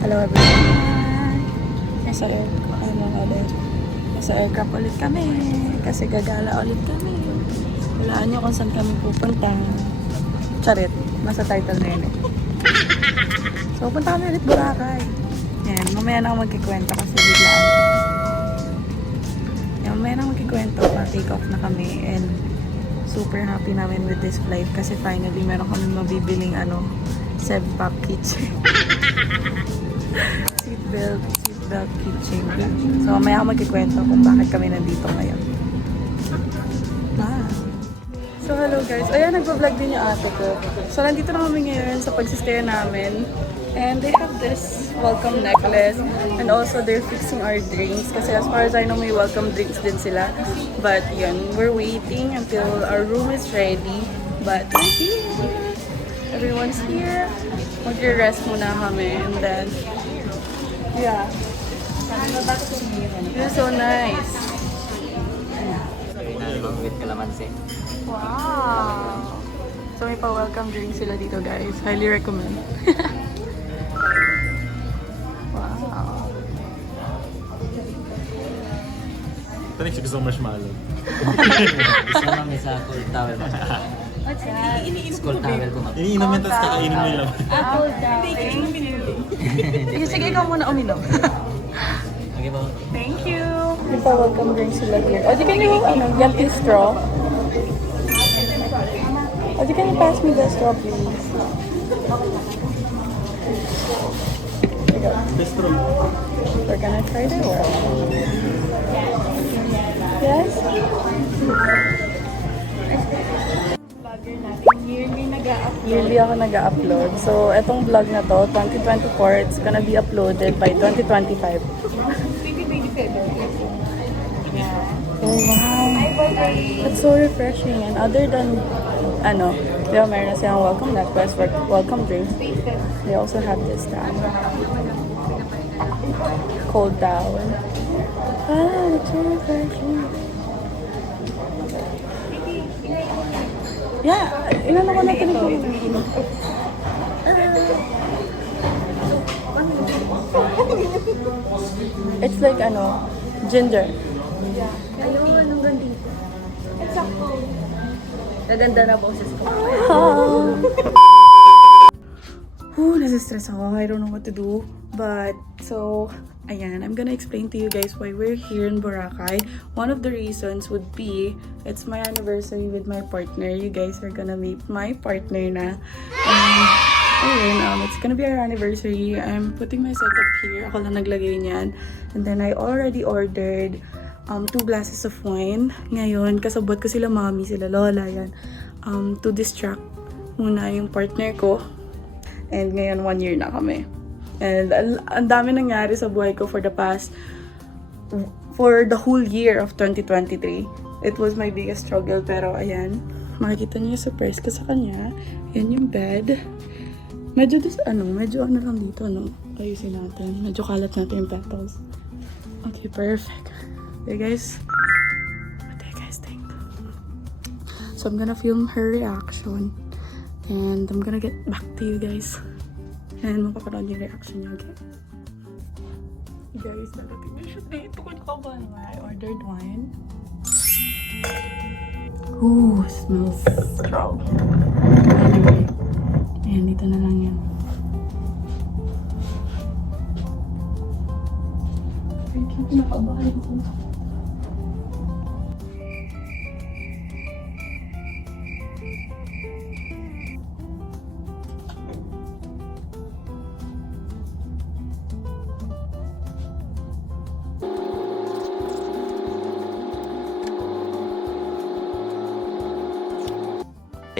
Hello everyone! Nasa aircraft ulit kami kasi gagala ulit kami. Walaan nyo kung saan kami pupunta. Charit, nasa title na yun eh. So punta kami ulit Boracay. Yan, mamaya na ako magkikwento kasi biglaan. Yan, mamaya na ako magkikwento pa take off na kami and super happy namin with this flight kasi finally meron kami mabibiling Sevpak keychain. seatbelt keychain. So mamaya ako magkikwento kung bakit kami nandito ngayon. So hello guys, ayan nagpa-vlog din yung ate ko. So nandito na kami ngayon sa pagsistay namin. And they have this welcome necklace and also they're fixing our drinks kasi as far as I know may welcome drinks din sila. But yun, we're waiting until our room is ready. But we're here. Everyone's here. Mag-rest muna kami and then yeah. It's so nice. With calamansi. Wow! So may pa-welcome drink sila dito guys. Highly recommend. Wow! Ito na gusto marshmallow. Isa lang isa cold towel mo. What's that? Cold towel ko ma. Iniinom yan, tapos kakainin mo yung laman. Apple down. Sige, ikaw muna uminom. Okay po. Thank you! May pa-welcome drink sila here. O, di can you, get this straw? O, di can you pass me the straw, please? Best room. We're gonna try the world. Yes? Vlogger natin. Yearly ako nag-upload. So, etong vlog na to, 2024, it's gonna be uploaded by 2025. 2027. Oh, wow. That's so refreshing. And other than, diba, meron na silang welcome necklace, welcome drinks. They also have this towel. Cold towel. Ah, it's so refreshing. Yeah, inano ko na ito. It's like ginger. Yeah. Anong gandito? Exacto. Naganda na boses ko. Nasistress ako. I don't know what to do. But, so, ayan, I'm gonna explain to you guys why we're here in Boracay. One of the reasons would be, it's my anniversary with my partner. You guys are gonna meet my partner na. Ayun, it's gonna be our anniversary. I'm putting my setup here. Ako lang naglagay niyan. And then I already ordered 2 glasses of wine. Ngayon, kasabot ko sila mommy, sila lola, yan. To distract muna yung partner ko. And ngayon, 1 year na kami. And ang dami nangyari sa buhay ko for the whole year of 2023. It was my biggest struggle, pero ayan, makikita niyo yung surprise ko sa kanya. Yan yung bed. Medyo lang dito, ayusin natin. Medyo kalat natin yung petals. Okay, perfect. Okay, guys. What do you guys think? So, I'm gonna film her reaction. And I'm gonna get back to you guys. And mapapanood yung reaction niya, okay? Guys, nalating na siya dito. I ordered wine. Ooh, smells strong. Anyway, ayan, dito na lang yan. Wait, nakabahan ko.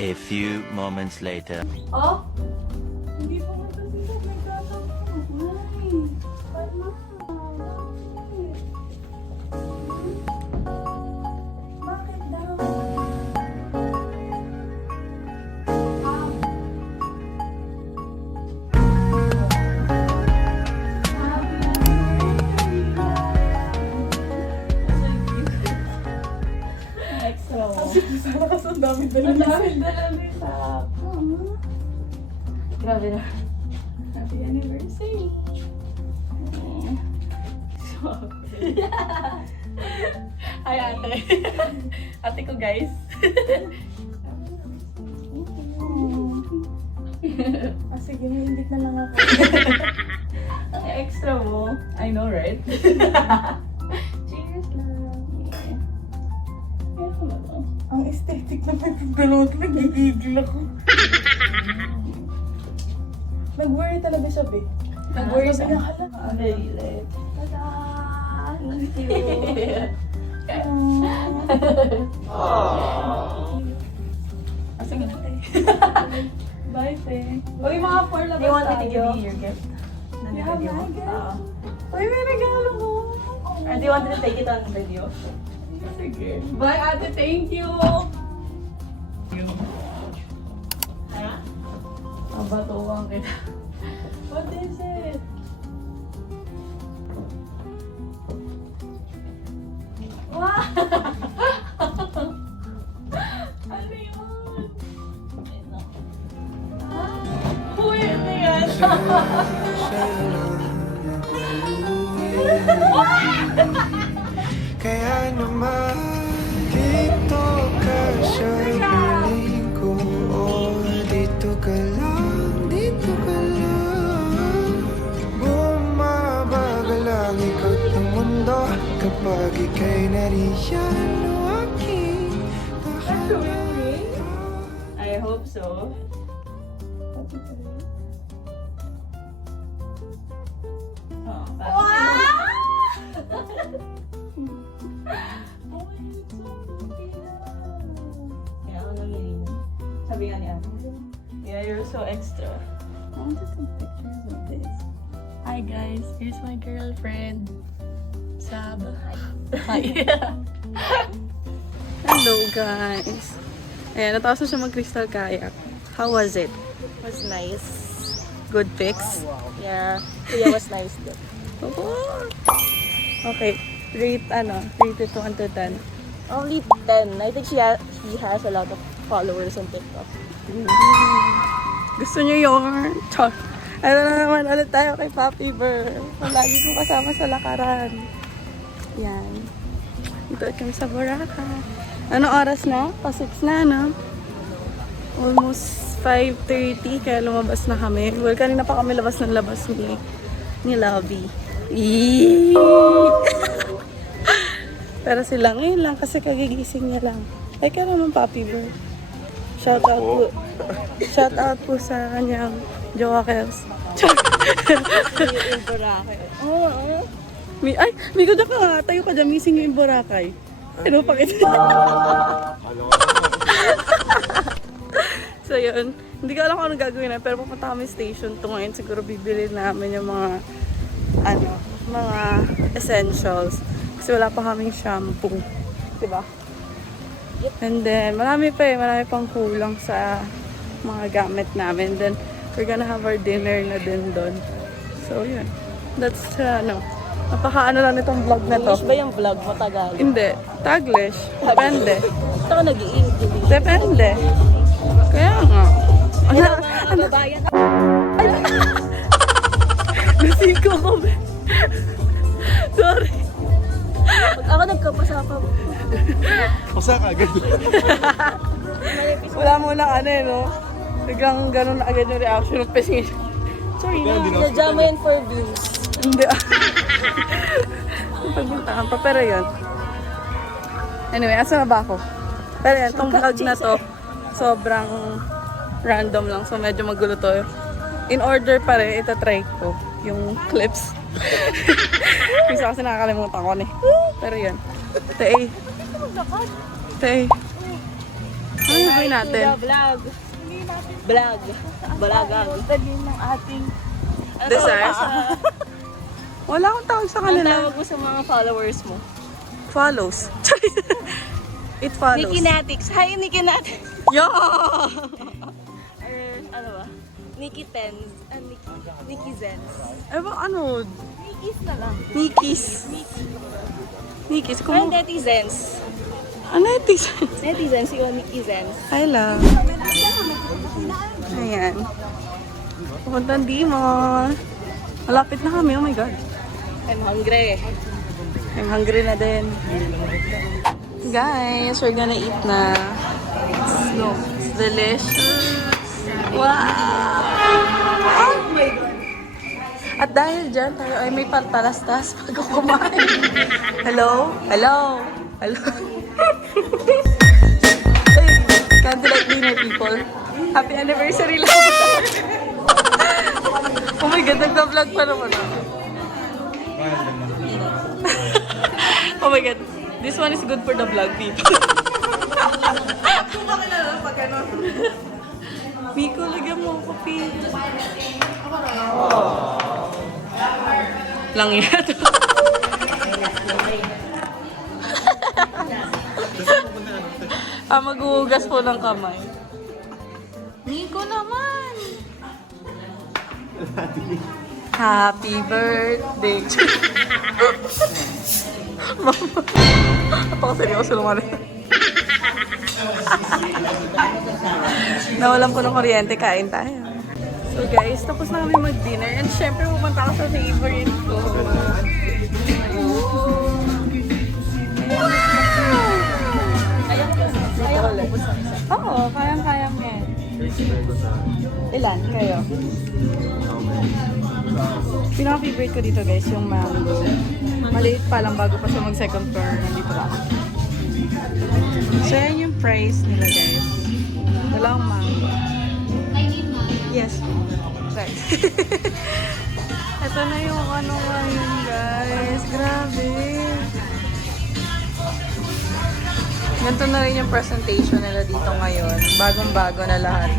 A few moments later. Oh? Hindi pa kasi siya nagtatakbo. Ay! Palma! Bakit daw? Extra mo. Ang dami dala. Grabe na. Happy anniversary. Hi, ate. Ate ko, guys. Sige, may inbit na lang ako. Ang extra mo. I know, right? Cheers lang. Ang aesthetic na pagdalot. Nagigigil ako. Nag-worry talaga siya, be. Nag-worry siya. Ang dahil. Tada! Thank you. Sige na, te. Bye, te. Uy, mga 4 labas tayo. Do you want me to give you your gift? You have my gift? Uy, may regalo mo. Or do you want me to take it on video? Sige. Bye, ate. Thank you. Ha? Abatuwang kita. What is it? Wow! Ano yun? Uy, ano yan? Kaya naman dito ka sa piling ko. Oh, dito ka lang, dito ka lang. Bumabagal ang ikot ng mundo kapag ika'y nariyan o aking nakalanto. I hope so. Oh, yeah, ako namili na. Sabi nga ni ate. Yeah, you're so extra. I want to take pictures of this. Hi guys, here's my girlfriend. Sab. Hi. Hello guys. Ayan, natapos na siya mag-crystal kayak. How was it? Was nice. Good pics? Yeah, Kuya was nice too. Okay, rate it 1 to 10. Only 10. I think he has a lot of followers on TikTok. Gusto niyo yun? Char. Ano na naman ulit tayo kay Papi Bear. Lagi ko kasama sa lakaran. Yan. Dito kami sa Boracay. Ano oras na? Pa-6 na, no? Almost 5:30 kaya lumabas na kami. Well, kanina pa kami labas ni Lovey. Eee! Pero sila ngayon lang kasi kagigising niya lang. Ay, kaya naman Papi Bear. Shout out po sa kanyang jowa Kels. Yung Boracay. Oo. May ganda ka nga. Tayo ka dyan. Missing yung Boracay. Ano pakita? So yun. Hindi ko alam kung ano gagawin na. Pero pupunta kami station 2 ngayon. Siguro bibili namin yung mga mga essentials. Kasi wala pa kaming shampoo. Diba? Yep. And then, marami pang kulang sa mga gamit namin. Then, we're gonna have our dinner na din doon. So, yun. That's, napaka-ano lang itong vlog na to. English ba yung vlog mo? Tagalog? Hindi. Taglish. Depende. Ito ka nag-i-English. Depende. Kaya nga. Mga kababayan. Nasiko ko. Sorry. Pag ako nagkapasapa mo. Kusa ka agad. Wala mo lang no? Biglang ganun na agad yung reaction ng pesing. Sorry na. Nadya mo yan for views. Hindi. Pagpuntaan pa, pero yun. Anyway, asa na ba ako? Pero yan, tong vlog na to, sobrang random lang. So, medyo magulo to. In order pa rin, itatry ko yung clips. Kasi nakakalimutan ko Pero yun. Tay. Ano yung gawin natin? Vlog. Balagang. ng ating Ano dessert. Wala akong tawag sa Ang kanila. tawag mo sa mga followers mo? Follows. It follows. Nikki Natix. Hi, Nikki Natix. Yo! Ano ba? Nikki Tens. Nikki Zens. Ano? Nikki's na lang. Nikis. Nikis. Ay, netizens. Netizens. Netizens, yung Nikki Zens. Hi, love. Ayan. Pupunta Dimon. Malapit na kami. Oh my God. I'm hungry. I'm hungry na din. Guys, we're gonna eat na. Let's go. It's delicious. Wow! Oh my God! At dahil dyan, tayo ay may pantalastas pag kumain. Hello? Hello? Hello? Hey, candlelight dinner people. Happy anniversary lang. Oh my God, nagka-vlog pa naman ako. Oh my God, this one is good for the vlog people. Kung makilala pag ano. Miko, lagyan mo ako, Pete. Lang yan. Maghuhugas po ng kamay. Miko naman! Happy birthday! Mama. Ako seryoso naman. Nawalan po ng kuryente, kain tayo. So guys, tapos na kami mag-dinner. And syempre, pupunta ako sa favorite ko. Oo, kayang-kaya mo yan. Ilan kayo? Pinaka-favorite ko dito guys, yung mango. Maliit pa lang bago pa siya mag-second floor. Nandito lang. So yan yung price nila guys. Dalawang mango. Yes. Right. Ito na yung ano ngayon guys. Grabe. Ganito na rin yung presentation nila dito ngayon. Bagong-bago na lahat.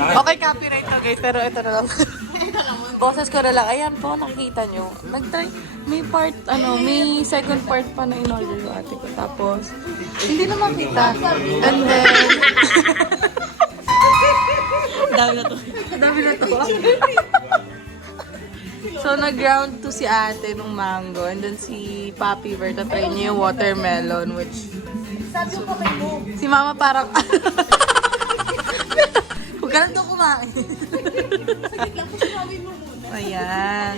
Okay, copyright to guys, pero ito na lang. Boses ko na lang. Ayan po, nakikita nyo. Nag-try, may part, may second part pa na in-order yung ate ko. Tapos, hindi na makita. And then, dami na to. Dami na to. So, nag-ground to si ate nung mango. And then si Papi Berta try niya yung watermelon, which... Si mama parang... Huwag ka lang daw kumain. Ayan.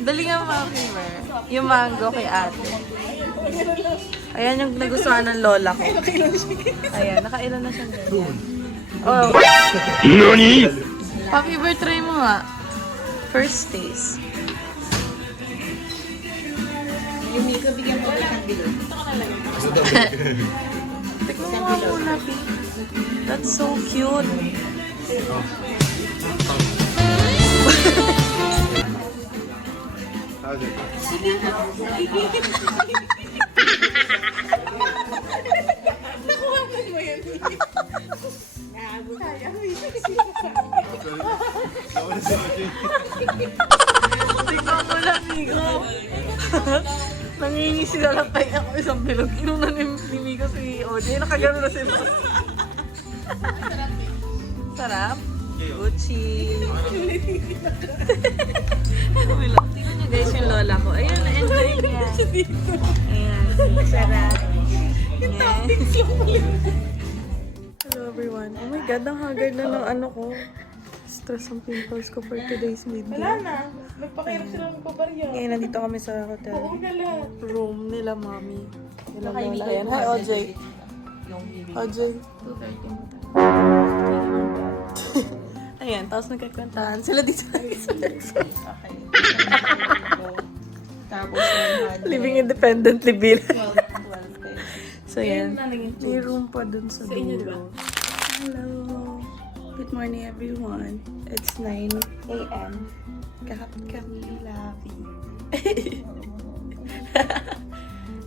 Dali nga Papi Ber. Yung mango kay ate. Ayan yung nagustuhan ng lola ko. Ayan, nakailan na siya. Oh. NANI? Papi Ber, try mo nga. First taste. Yung Miko, bigyan mo ulit ng bilog. Tikman mo nga muna, Pete. That's so cute. Tingnan mo lang, Miko. Nangingisi na lang tayo ako isang bilog. Inunan ni Miko si OJ. Nakagano na sila. Sarap? Gucci. Tingnan nyo guys yung lola ko. Ayun, na-enjoy niya. Ayan, sarap. Hello everyone. Oh my God, ang haggard na ng ano ko. Stress ang pimples ko for today's video. Wala na. Nagpakirap sila ng pabarya. Ngayon, nandito kami sa hotel. Oo na lahat. Room nila, mami. Nila lola. Ayan. Hi, OJ. OJ. 2:30 mo tayo. Ayan, tapos nagkakwentaan. Sila dito lagi sa breakfast. Okay. Tapos Living independently, Bill. 12 So, yan. May room pa dun sa dulo. Hello. Good morning, everyone. It's 9 a.m. Kakapit kami, Lavi.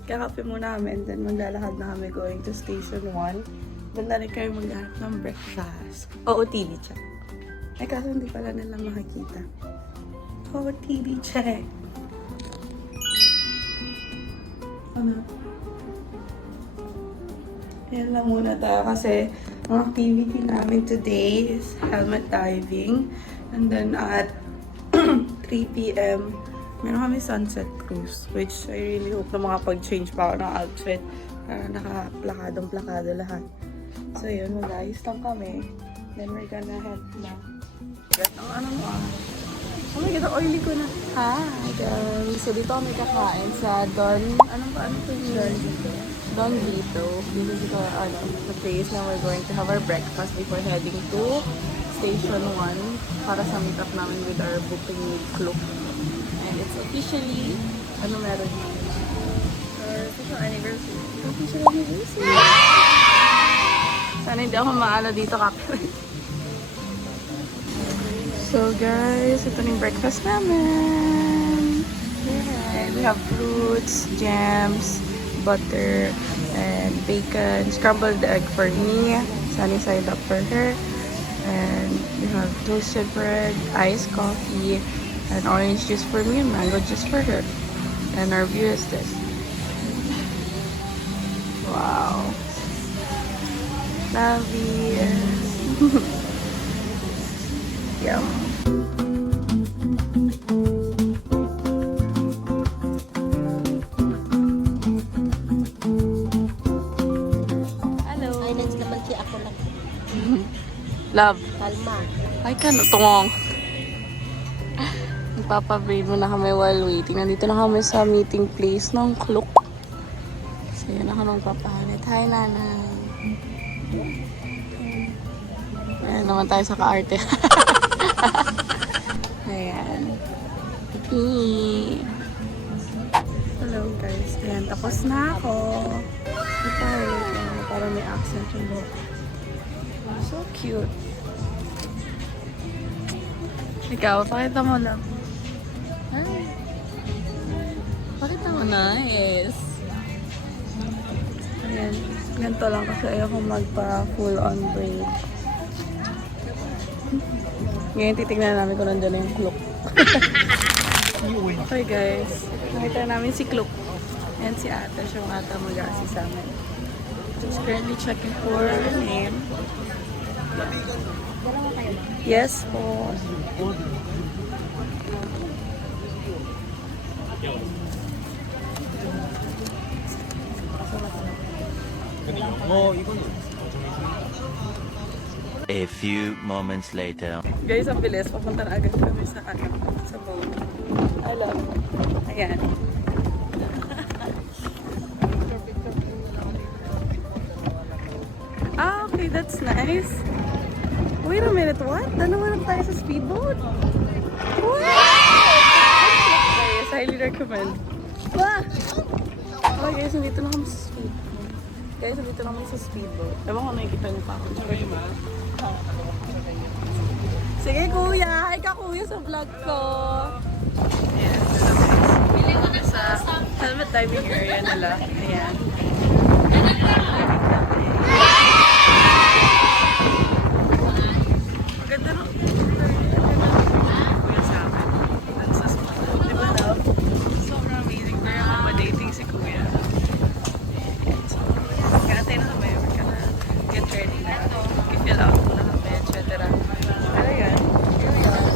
Kakapit muna kami and then maglalakad na kami going to Station 1. Doon na rin kayo maghanap ng breakfast. OOTD check. Ay, kaso hindi pala nila makikita. OOTD check. Ano? Yan lang muna tayo kasi ang activity namin today is helmet diving. And then at 3 p.m. meron kami sunset cruise, which I really hope na makapag-change pa ako ng outfit para naka-plakadong-plakado lahat. So yun, mag-ayos lang kami. Then we're gonna head na. Ang ano mo ah. Oh my God, Sige, oily ko na. Hi guys! So dito kami kakain sa Don... Ano po yun? Don Vito. This is the place na we're going to have our breakfast before heading to Station 1 para sa meetup namin with our booking with Klook. And it's officially... Ano meron? Our official anniversary. Official anniversary! Sana hindi ako maala dito copyright. So guys, ito na yung breakfast namin. Yeah, we have fruits, jams, butter, and bacon, scrambled egg for me, sunny side up for her, and we have toasted bread, iced coffee, and orange juice for me, and mango juice for her. And our view is this. Wow. Love it. Yum. Hello. Ay, next naman si ako lang. Love. Kalma. Ay ka na, tungong. Nagpapabraid mo na kami while waiting. Nandito na kami sa meeting place ng Klook. So, yun na kami magpapahanit. Hi, nanay. Ayan naman tayo sa kaarte. Ayan. Okay. Hello guys. Ayan, tapos na ako. Ito, para may accent yung buhok. So cute. Ikaw, pakita mo lang. Ay. Pakita mo na. Yes. Ayan. Ganito lang kasi ayoko magpa full on braid. Ngayon titignan namin kung nandiyan na yung Klook. Okay guys. Nakita namin si Klook. And si ate. Siya yung ata mag-assist sa amin. Just currently checking for her name. Yes po. A few moments later. Guys, ang bilis. Papunta na agad kami sa boat. I love it. Ayan. Ah, okay. That's nice. Wait a minute. What? Dalawa na tayo sa speedboat? What? Guys, highly recommend. Wow! Oh, guys, nandito na kami sa speedboat. Guys, nandito na kami sa speedboat. Ewan ko nakikita niyo pa ako. Sige, kuya! Hi ka, kuya, sa vlog ko! Ayan. Pili ko na sa helmet diving area nila. Ayan. Maganda rin. Kuya sa akin. Dun sa spot. Di ba, love? Sobrang amazing. Very accommodating si kuya. So, kaya na kami. We're gonna get ready na. I-fill out na kami, etc. Pero yan. Here we are.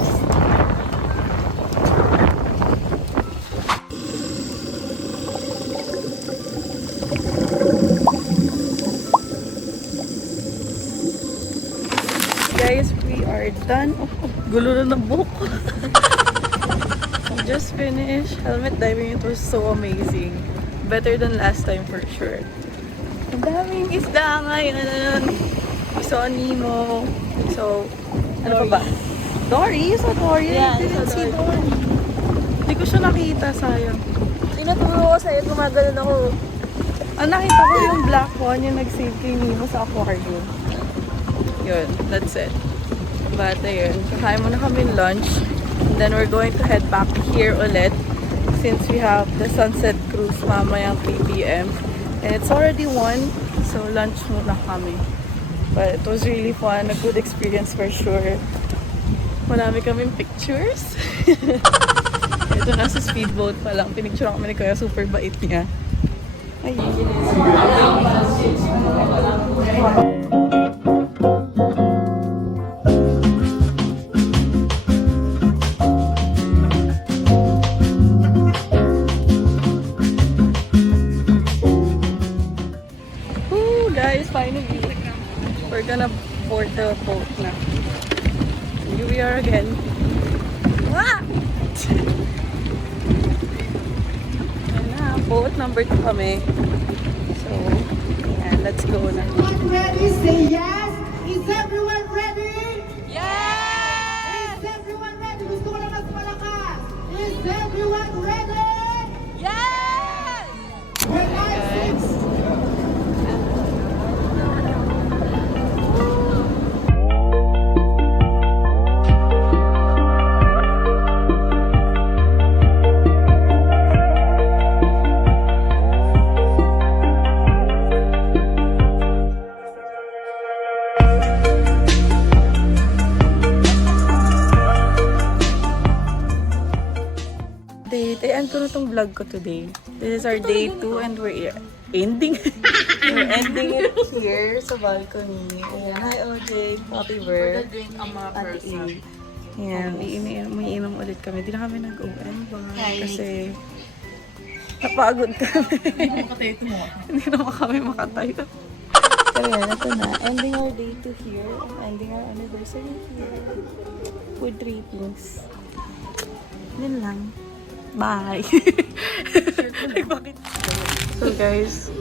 Guys, we are done. Oh, gulo na ng buhok ko. We just finished helmet diving. It was so amazing. Better than last time for sure. Ang daming isda ngayon. We saw Nemo. So, ano pa ba? Dory? You saw Dory? Yeah, I didn't I saw see Dory. Dory. Hindi ko siya nakita, sayang. Tinuturo ko sa'yo, gumagalan ako. Ang nakita ko yung black one, yung nag-save kay Nemo sa aquarium. Yun, that's it. But ayun, kakain muna kami lunch. And then we're going to head back here ulit since we have the sunset cruise mamayang 3 p.m. And it's already 1, so lunch muna kami. But it was really fun, a good experience for sure. Marami kaming pictures. Ito nasa speedboat pa lang. Pinicture kami ni Kuya, super bait niya. Ay. Woo, guys, finally. We're gonna board the boat na. Here we are again. Wow! boat. Number 2 kami. So, yan. Let's go na. Everyone ready? Say yes. Is everyone ready? Yes! Is everyone ready? Gusto ko na mas malakas. Is everyone ready? Yes! When I say Guys. End ko na tong vlog ko today. This is our day 2 and we're ending. We're ending it here sa balcony. Ayan. Hi, OJ. Happy birthday. Ate E. Ayan. Iinom ulit kami. Di na kami nag-OM ba? Kasi napagod kami. Hindi naman kami makatayo. Pero yan, ito na. Ending our day 2 here. Ending our anniversary here. Food treatings. Yun lang. Bye! Bakit? So guys,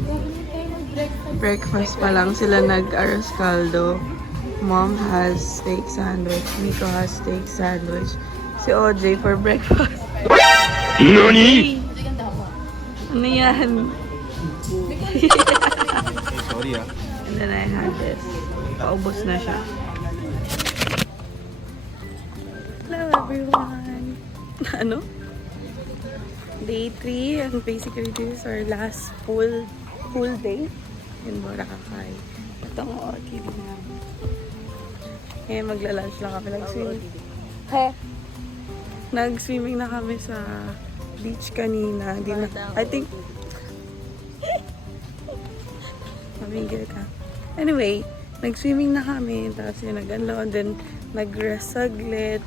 breakfast pa lang sila nag-aros caldo. Mom has steak sandwich. Miko has steak sandwich. Si OJ for breakfast. NANI?! Ano yan? Sorry And then I had this. Paubos na siya. Hello everyone! Ano? Day 3 and basically this is our last full day in Boracay. Ito ang OOTD namin. Ngayon magla-lunch lang kami. Nag-swimming na kami sa beach kanina. I think mamigil ka. Anyway, nag-swimming na kami. Tapos yun, nag-unload. Then nag-rest saglit.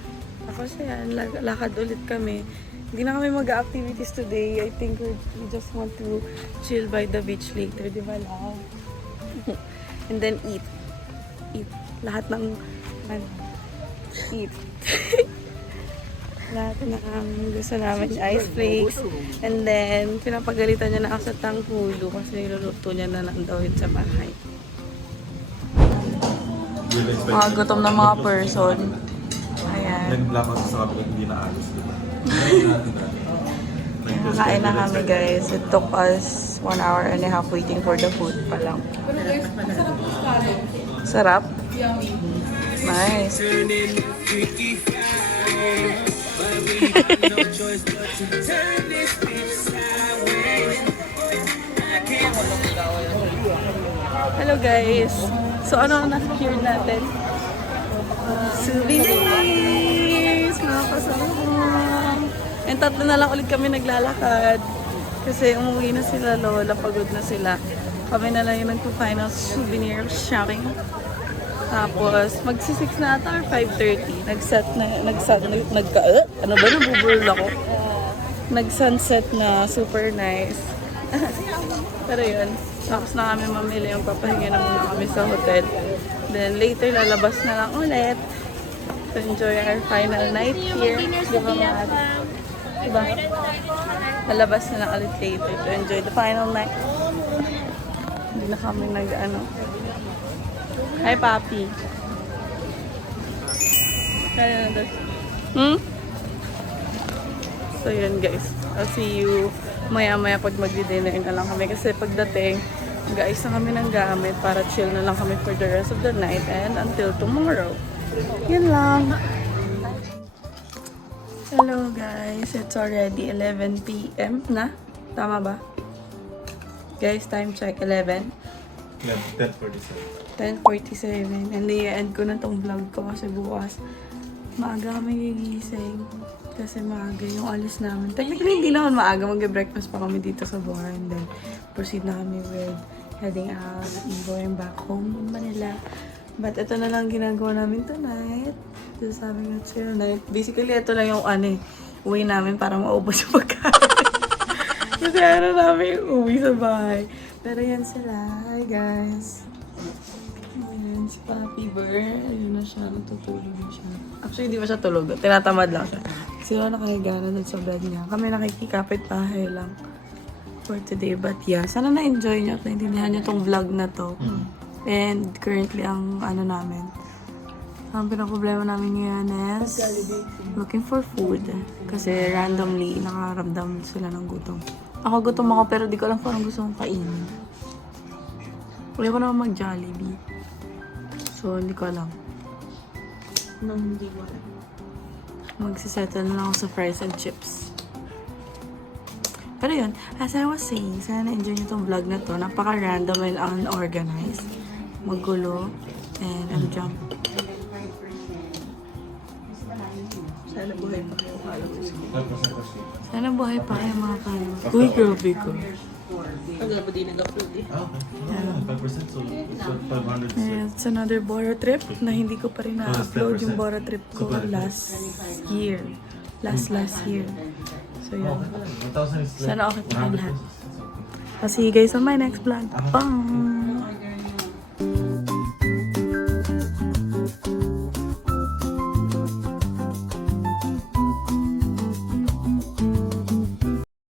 Ako siya, lakad ulit kami. Hindi na kami mag-activities today. I think we just want to chill by the beach later, di ba lang? And then eat. Eat. Lahat ng eat. Lahat na gusto namin ice flakes. And then, pinapagalitan niya na ako sa tanghulo kasi niluluto niya na lang daw yun sa bahay. Mga gutom na mga person. Ayan. Nag-blackout sa kapag hindi na alis, di ba? Nakain na kami guys. It took us 1 hour and a half waiting for the food pa lang. Sarap? Nice. Hello guys. So ano ang nasa-cure natin? Souvenirs! Mga pasalubong! And tatlo na lang ulit kami naglalakad. Kasi umuwi na sila lola, pagod na sila. Kami na lang yung nagpo-final souvenir shopping. Tapos, magsi-6 na ata or 5:30. Ano ba, nabubulol ako? Nag-sunset na, super nice. Pero yun, tapos na kami mamili, yung papahinga na muna kami sa hotel. Then later, lalabas na lang ulit to enjoy our final night here. Diba mga diba? Lalabas na lang ulit later to enjoy the final night. Hindi na kami nag-ano. Hi, Papi. Kaya na doon. So, yun guys. I'll see you maya-maya pag magdi-dinner na lang kami. Kasi pagdating, guys na kami ng gamit para chill na lang kami for the rest of the night and until tomorrow. Yun lang. Hello guys. It's already 11 p.m. na. Tama ba? Guys, time check. 11. 10:47. And i-end ko na tong vlog ko kasi bukas maaga kami gigising. Kasi maaga yung alis namin. Technically, hindi naman maaga. Mag-breakfast pa kami dito sa bar. And then, proceed na kami with heading out and going back home in Manila. But ito na lang ginagawa namin tonight. Just having a chill night. Basically, ito lang yung uwi namin para maubos yung pagkain. Kasi ano namin uwi sa bahay. Pero yan sila. Hi guys. Ayan, si Papi Bear. Ayun na siya. Natutulog na siya. Actually, di ba siya tulog? Tinatamad lang siya. Sila nakahiga na dun sa bed niya. Kami nakikikapit bahay lang. for today. But yeah, sana na-enjoy nyo at naintindihan nyo tong vlog na to. And currently, ang ano namin, ang pinaproblema namin ngayon is looking for food. Kasi randomly, nakaramdam sila ng gutom. Ako gutom ako pero di ko alam kung anong gusto kong kainin. Wala ko naman mag-Jollibee. So, hindi ko alam. Hindi mo alam. Magsisettle na lang ako sa fries and chips. Pero yun, as I was saying, sana na-enjoy nyo tong vlog na to. Napaka-random and unorganized. Magulo. And I'm jump. Sana buhay pa kayo followers. Sana buhay pa kayo mga followers. Uy, grabe ko. Tagal ba di nag-upload eh? Ah, 5%, so 500 is And it's another Bora trip na hindi ko pa rin na-upload yung Bora trip ko last year. Last year. So yun. 1,000 is like Sana okay pa kayo 100 lahat. pesos. I'll see you guys on my next vlog. Bye!